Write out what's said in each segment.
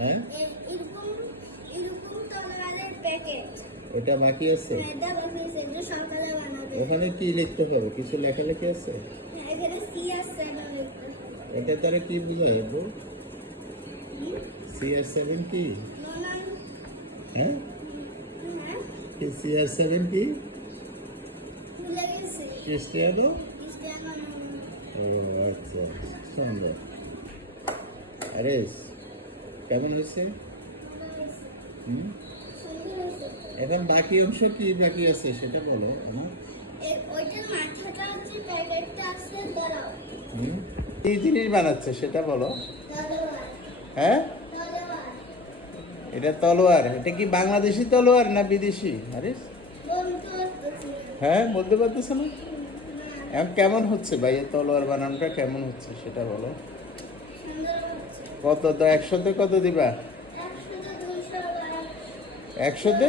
হ্যাঁ, এরকম এরকম তলোয়ারের প্যাকেট। ওটা বাকি আছে? এটা বাকি আছে, এটা সকালে বানাবে। ওখানে কি লিখতে হবে? কিছু লেখালেখি আছে? এখানে CR7 লিখতে হবে। এটা তারা কি বোঝায় আপু? CR7 কি? নোনা হ্যাঁ, হ্যাঁ CR7 কি? ভুলে গেছি। ক্রিস্টিয়ানো? ক্রিস্টিয়ানো ও আচ্ছা, সুন্দর। আরে কেমন হয়েছে? হুম, সুন্দর হয়েছে। এখন বাকি অংশ কি বাকি আছে সেটা বলো আমার। ওইটার মাথাটা যে প্যাকেটটা আছে দাঁড়াও। হুম, কি জিনিস বানাচ্ছে সেটা বলো। তলোয়ার হ্যাঁ, তলোয়ার এটা তলোয়ার। এটা কি বাংলাদেশি তলোয়ার না বিদেশি? আরে বলতে পারতেছি না। হ্যাঁ, বলতে পারতেছো না? এখন কেমন হচ্ছে ভাই, এই তলোয়ার বানানোটা কেমন হচ্ছে সেটা বলো। সুন্দর হচ্ছে। কত তো 100-তে কত দিবা? 100 200 100-তে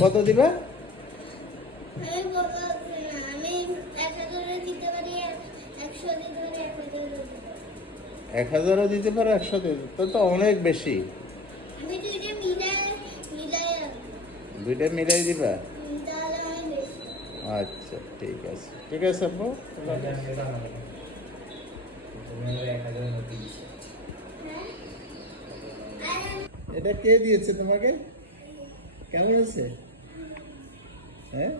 কত দিবা? আমি বলতে পারছি না। আমি 1000 দিতে পারি, 100 দিতে পারি, 1000 দিতে পারি। 1000-ও দিতে পারো, 100-তে তো তো অনেক বেশি। আমি দুইটা মিলাই মিলাই দুইটা মিলাই দিবা? তাহলে আমি বেশি। আচ্ছা ঠিক আছে, ঠিক আছে আপু। হ্যাঁ আর এটা কে দিয়েছে তোমাকে? কেমন আছে? হ্যাঁ,